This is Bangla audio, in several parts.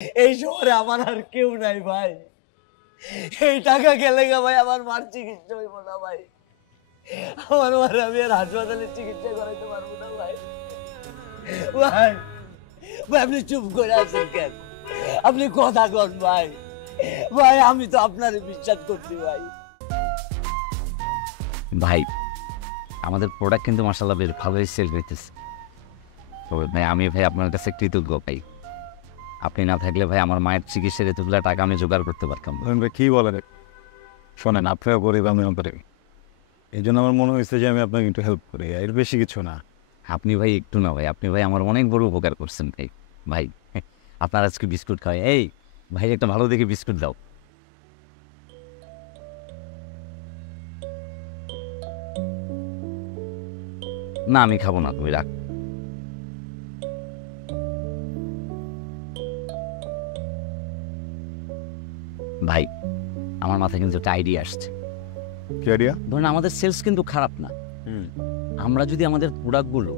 এই শহরে আমার আর কেউ নাই ভাই। এই টাকা গেলে ভাই আমার মার চিকিৎসা হইব না ভাই। আমার মার আমি আর হাসপাতালে চিকিৎসা করাইতে পারবো না ভাই। ভাই ভাই আপনি চুপ করে আছেন কেন? আপনি কথা কন ভাই। ভাই আমি তো আপনার বিশ্বাস করছি ভাই। ভাই আমাদের প্রোডাক্ট কিন্তু মাশাআল্লাহ বেশ ভালোই সেল হইতেছে। তবে ভাই আমি আপনার কাছে কৃতজ্ঞ ভাই। আপনি না থাকলে ভাই আমার মায়ের চিকিৎসার এতগুলো টাকা আমি জোগাড় করতে পারতাম না। ভাই কী বলেন? শোনেন, আপনারা গরিব আমিও গরিব, এই জন্য আমার মনে হয়েছে যে আমি আপনাকে একটু হেল্প করি, এর বেশি কিছু না। আপনি ভাই একটু না ভাই, আপনি ভাই আমার অনেক বড় উপকার করছেন ভাই। ভাই আপনার আজকে বিস্কুট খাওয়াই। এই ভাই একটা ভালো দেখে বিস্কুট দাও। না আমি খাবো না, তুমি রাখ। ভাই আমার মাথায় কিন্তু একটা আইডিয়া আসছে। কি আইডিয়া? ধরুন আমাদের সেলস কিন্তু খারাপ না, আমরা যদি আমাদের প্রোডাক্টগুলো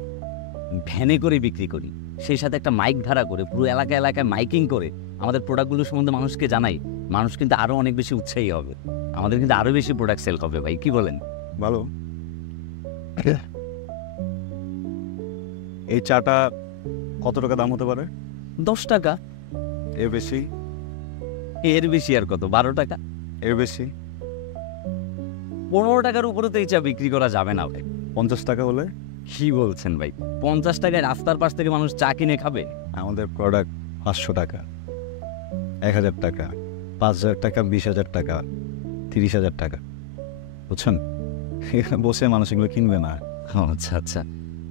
ভ্যানে করে বিক্রি করি, সেই সাথে একটা মাইক ভাড়া করে পুরো এলাকায় এলাকায় মাইকিং করে আমাদের প্রোডাক্টগুলো সম্বন্ধে মানুষকে জানাই, মানুষ কিন্তু আরও অনেক বেশি উৎসাহী হবে, আমাদের কিন্তু আরও বেশি প্রোডাক্ট সেল হবে। ভাই কি বলেন? ভালো। এই চাটা কত টাকা দাম হতে পারে? 10 টাকা। এর বেশি? এর বেশি আর কত? 12 টাকা। এর বেশি? 15 টাকার উপরে তো এই চা বিক্রি করা যাবে না ভাই। 50 টাকা হলে? কি বলছেন ভাই? 50 টাকায় রাস্তার পাশ থেকে মানুষ চা কিনে খাবে? আমাদের প্রোডাক্ট 500 টাকা, 1000 টাকা, 5000 টাকা, 20,000 টাকা, 30,000 টাকা, বুঝছেন? এখানে বসে মানুষ এগুলো কিনবে না। আচ্ছা আচ্ছা,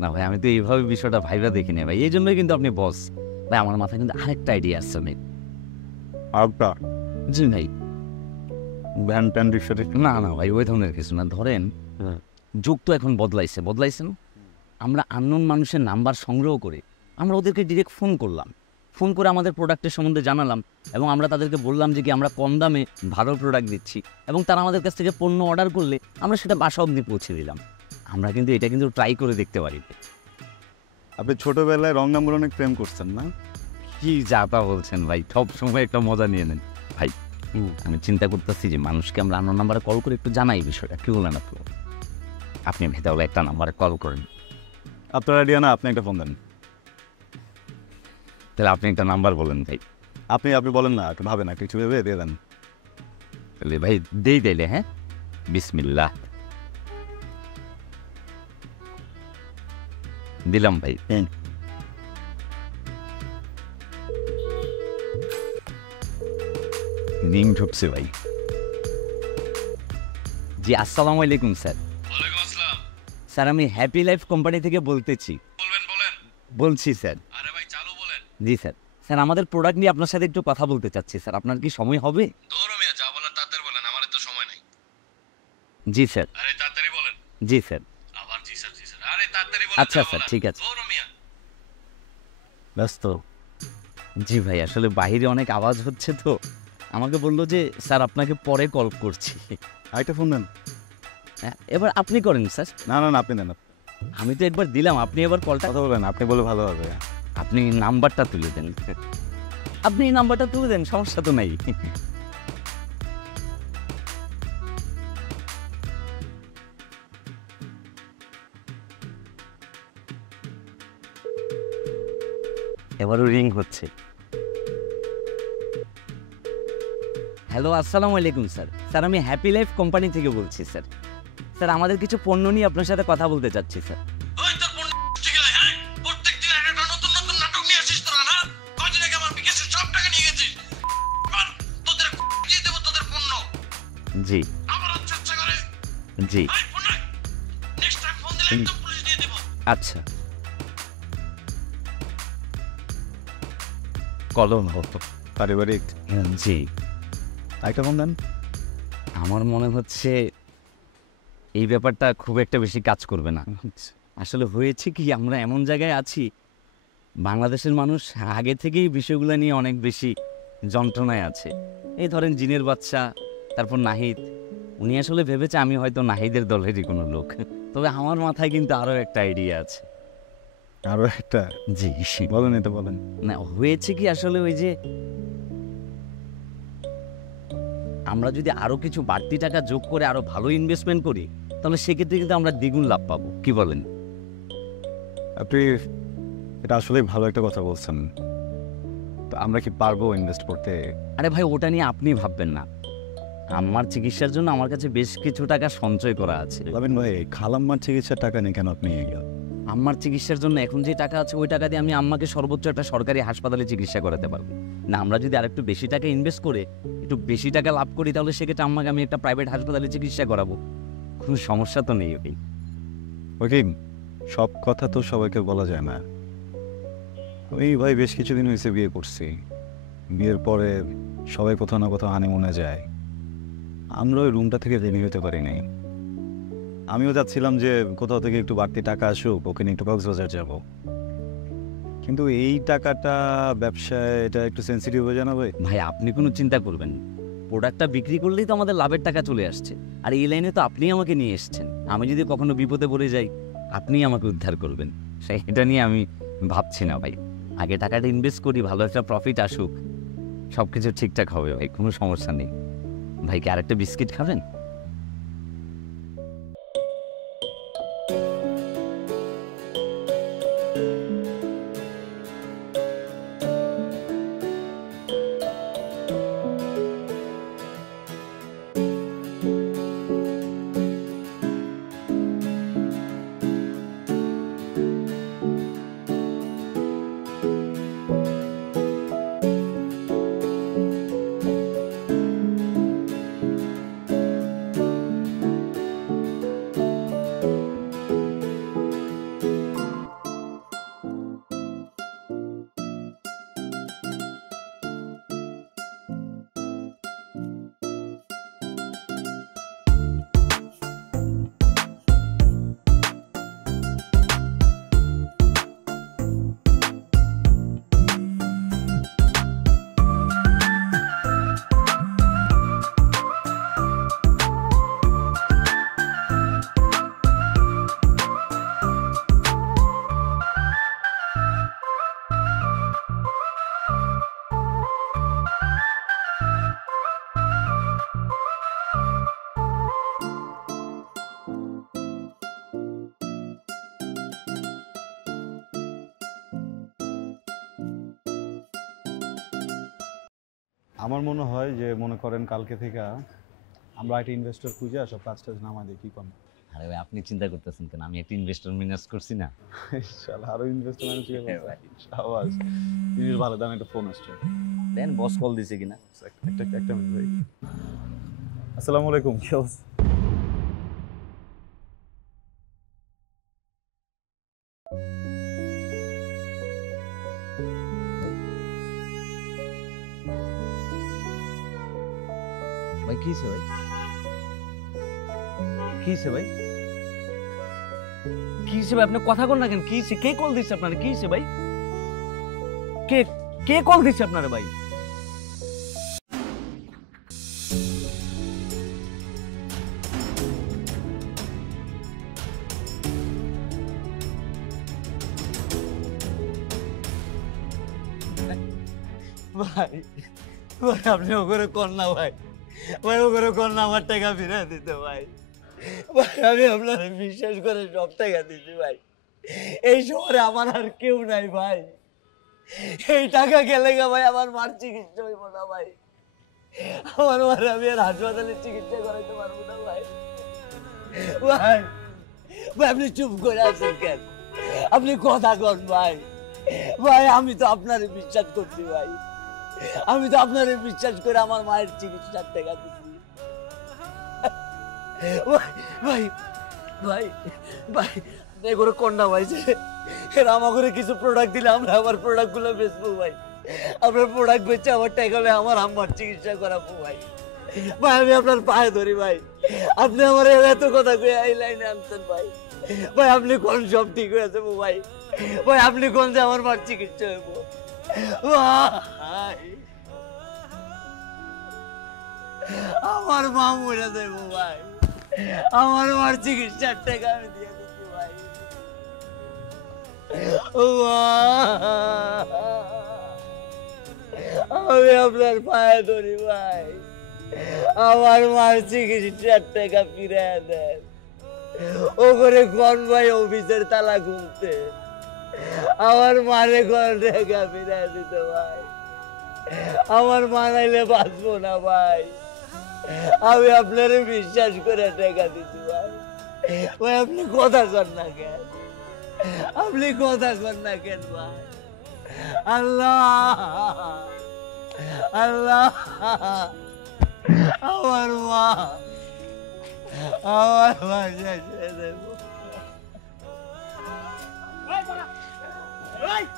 না ভাই আমি তো এইভাবে বিষয়টা ভাইবা দেখিনি ভাই, এই জন্যই কিন্তু আপনি বস। ভাই আমার মাথায় কিন্তু আরেকটা আইডিয়া আসছে ভাই। আরেকটা? জি ভাই। ভ্যান ট্যান রিক্সা টিক্সা? না না ভাই ওই ধরনের কিছু না। ধরেন যুগ তো এখন বদলাইছে না? আমরা আননোন মানুষের নাম্বার সংগ্রহ করে আমরা ওদেরকে ডিরেক্ট ফোন করলাম, ফোন করে আমাদের প্রোডাক্টের সম্বন্ধে জানালাম, এবং আমরা তাদেরকে বললাম যে কি আমরা কম দামে ভালো প্রোডাক্ট দিচ্ছি, এবং তারা আমাদের কাছ থেকে পণ্য অর্ডার করলে আমরা সেটা বাসা অবধি পৌঁছে দিলাম। আমরা কিন্তু এটা কিন্তু ট্রাই করে দেখতে পারি। আপনি ছোটবেলায় রং নাম্বার অনেক প্রেম করছেন না? কি যাতা বলছেন ভাই, সব সময় একটা মজা নিয়ে নেন ভাই। আমি চিন্তা করতেছি যে মানুষকে আমরা আননোন নাম্বারে কল করে একটু জানাই বিষয়টা, কি বলেন আপনি? আপনি ভেতরে একটা নাম্বারে কল করেন। আপনার আইডিয়া না, আপনি একটা ফোন দেন। তাহলে আপনি একটা নাম্বার বলেন ভাই। আপনি বলেন না, একটু ভাবে না, কিছু ভেবে দিয়ে দেন। তাহলে ভাই দেই দিলে। হ্যাঁ বিসমিল্লাহ, দিলাম ভাই। রিং ঢুকছে ভাই। জি আসসালামু আলাইকুম স্যার। ওয়ালাইকুম আসসালাম। স্যার আমি হ্যাপি লাইফ কোম্পানি থেকে বলতেছি। বলেন। বলছি স্যার। আরে ভাই চালু বলেন। জি স্যার। স্যার আমাদের প্রোডাক্ট নিয়ে আপনার সাথে একটু কথা বলতে চাচ্ছি স্যার, আপনার কি সময় হবে? দৌড় মিয়া, যা বলার তাড়াতাড়ি বলেন, আমার তো সময় নাই। জি স্যার। আরে তাড়াতাড়ি বলেন। জি স্যার। আবার জি স্যার। আরে তাড়াতাড়ি বলেন। আচ্ছা স্যার ঠিক আছে। দৌড় মিয়া। ব্যস্ত? জি ভাই আসলে বাইরে অনেক আওয়াজ হচ্ছে তো, আমাকে বললো যে স্যার আপনাকে পরে কল করছি। আরেকটা ফোন দেন। হ্যাঁ, এবার আপনি করেন স্যার। না, আপনি দেন। আমি তো একবার দিলাম, আপনি এবার কলটা। কথা বলেন, আপনি বলে ভালো হবে। আপনি নাম্বারটা তুলে দেন। আপনি নাম্বারটা তুলে দেন, সমস্যা তো নাই। এবারও রিং হচ্ছে। হ্যালো আসসালামু আলাইকুম স্যার। স্যার আমি হ্যাপি লাইফ কোম্পানি থেকে বলছি স্যার। স্যার আমাদের কিছু পণ্য নিয়ে আপনার সাথে কথা বলতে চাচ্ছি স্যার। ওই তোর পণ্য ঠিক আছে, হ্যাঁ? প্রত্যেকদিন একটা নতুন নাটক নিয়ে আসিস তোরা না? কয়দিন আগে আমার বিকাশের সব টাকা নিয়ে গেছিস। আর তোদের দিয়ে দেবো তোদের পণ্য। জি আবার আচ্ছা করে। জি ভাই ফোন রাখ। নেক্সট টাইম ফোন দিলে একদম পুলিশ দিয়ে দেবো। আচ্ছা। কলম হতো পারিবারিক? জি। আরেকটা ফোন দেন। আমার মনে হচ্ছে এই ব্যাপারটা খুব একটা বেশি কাজ করবে না। আসলে হয়েছে কি, আমরা এমন জায়গায় আছি, বাংলাদেশের মানুষ আগে থেকেই বিষয়গুলো নিয়ে অনেক বেশি যন্ত্রণায় আছে। এই ধরেন জিনের বাচ্চা, তারপর নাহিদ, উনি আসলে ভেবেছে আমি হয়তো নাহিদের দলেরই কোনো লোক। তবে আমার মাথায় কিন্তু আরও একটা আইডিয়া আছে। আরো একটা জি বলেন, এটা বলেন। না হয়েছে কি আসলে ওই যে আমরা যদি আরো কিছু বাড়তি টাকা যোগ করে আরো ভালো ইনভেস্টমেন্ট করি তাহলে সেক্ষেত্রে কিন্তু আমরা দ্বিগুণ লাভ পাবো, কি বলেন? আপনি এটা আসলেই ভালো একটা কথা বলছেন। তো আমরা কি পারবো ইনভেস্ট করতে? আরে ভাই ওটা নিয়ে আপনি ভাববেন না, আমার চিকিৎসার জন্য আমার কাছে বেশ কিছু টাকা সঞ্চয় করা আছে। লাবিন ভাই, খালাম্মার চিকিৎসার টাকা নেই কেন আপনি? আমার চিকিৎসার জন্য এখন যে টাকা আছে ওই টাকা দিয়ে আমি আম্মাকে সর্বোচ্চ একটা সরকারি হাসপাতালে চিকিৎসা করাতে পারবো না। আমরা যদি আরেকটু বেশি টাকা ইনভেস্ট করে একটু বেশি টাকা লাভ করি তাহলে সেক্ষেত্রে আম্মাকে আমি একটা প্রাইভেট হাসপাতালে চিকিৎসা করাবো, কোনো সমস্যা তো নেই ভাই। ওকে, সব কথা তো সবাইকে বলা যায় না। আমি ভাই বেশ কিছুদিন হয়েছে বিয়ে করছি। বিয়ের পরে সবাই কোথাও না কোথাও হানিমুনে যায়, আমরা ওই রুমটা থেকে বেরিয়ে হতে পারি নাই। আমিও যাচ্ছিলাম যে কোথাও থেকে একটু বাড়তি টাকা আসুক, ওকে নিয়ে একটু কক্সবাজার যাব, কিন্তু এই টাকাটা ব্যবসায় এটা একটু সেন্সিটিভ হয়ে যায় না ভাই? ভাই আপনি কোনো চিন্তা করবেন না, প্রোডাক্টটা বিক্রি করলেই তো আমাদের লাভের টাকা চলে আসছে। আর এই লাইনে তো আপনিই আমাকে নিয়ে এসেছেন, আমি যদি কখনো বিপদে পড়ে যাই আপনিই আমাকে উদ্ধার করবেন, সেটা নিয়ে আমি ভাবছি না ভাই। আগে টাকাটা ইনভেস্ট করি, ভালো একটা প্রফিট আসুক, সব কিছু ঠিকঠাক হবে ভাই, কোনো সমস্যা নেই। ভাই কি আরেকটা বিস্কিট খাবেন? আমার মনে হয় যে মনে করেন কালকে থেকে আমরা একটা ইনভেস্টর খুঁজে সব কাজটা নামাই দিই, কি করেন? আরে ভাই আপনি চিন্তা করতেছেন কেন, আমি একটা ইনভেস্টর ম্যানেজ করছি না। শালা আরো ইনভেস্টর ম্যানেজ আওয়াজ জিনিস ভালো। দাম একটা ফোন আসছে, দেন বস কল দিছে কিনা। একটা মিনিট ভাই। আসসালামু আলাইকুম। কি অবস্থা? ভাই কি হয়েছে ভাই? কি হয়েছে ভাই? কি হয়েছে ভাই? আপনি কথা কন না কেন? কি হয়েছে? কে কল দিচ্ছে আপনার? কি হয়েছে ভাই? কে কে কল দিচ্ছে আপনার ভাই? ভাই ভাই আপনি ওখানে কর না ভাই, ভাই ওখানে কর না, আমার টাকা ফিরে দিতে ভাই। ভাই আমি আপনার বিশ্বাস করে সব টাকা দিচ্ছি ভাই, এই শহরে আমার আর কেউ নাই ভাই। এই টাকা গেলে ভাই আমার মার চিকিৎসা হইব না ভাই, আমার মার আমি আর হাসপাতালে চিকিৎসা করাইতে পারবো না ভাই। ভাই ভাই আপনি চুপ করে আছেন কেন? আপনি কথা কন ভাই। ভাই আমি তো আপনারে বিশ্বাস করছি ভাই, আমি তো আপনারে বিশ্বাস করে আমার মায়ের চিকিৎসার টাকা দিচ্ছি। ভাই ভাই ভাই এগুলো কন্যা ভাই, যে এরা আমাকে কিছু প্রোডাক্ট দিলে আমরা আমার প্রোডাক্ট গুলো বেচবো ভাই, আপনার প্রোডাক্ট বেচে আমার টাকা হলে আমার আম্মার চিকিৎসা করাবো ভাই। ভাই আমি আপনার পায়ে ধরি ভাই, আপনি আমার এত কথা কয়ে এই লাইনে আনছেন ভাই। ভাই আপনি কোন সব ঠিক হয়ে যাবো ভাই, ভাই আপনি কোন যে আমার মার চিকিৎসা হইব ভাই, আমার মা মরে দেবো ভাই, আমার মার চিকিৎসার টাকা আমি দিয়ে দিচ্ছি ভাই। ও মা, আমি আপনার পায়ে ধরি ভাই, আমার মার চিকিৎসার টাকা ফিরে দেন। ও করে কোন ভাই অফিসের তালা খুলতে, আমার মারে কোন টাকা ফিরে দিতে ভাই, আমার মা নাইলে বাঁচবো না ভাই। আমি আপনার বিশ্বাস করে টাকা দিচ্ছি ভাই। ভাই আপনি কথা কর না কেন, আপনি কথা কর না কেন ভাই? আল্লাহ আল্লাহ, আমার মা, আমার মা শেষে দেব। Right!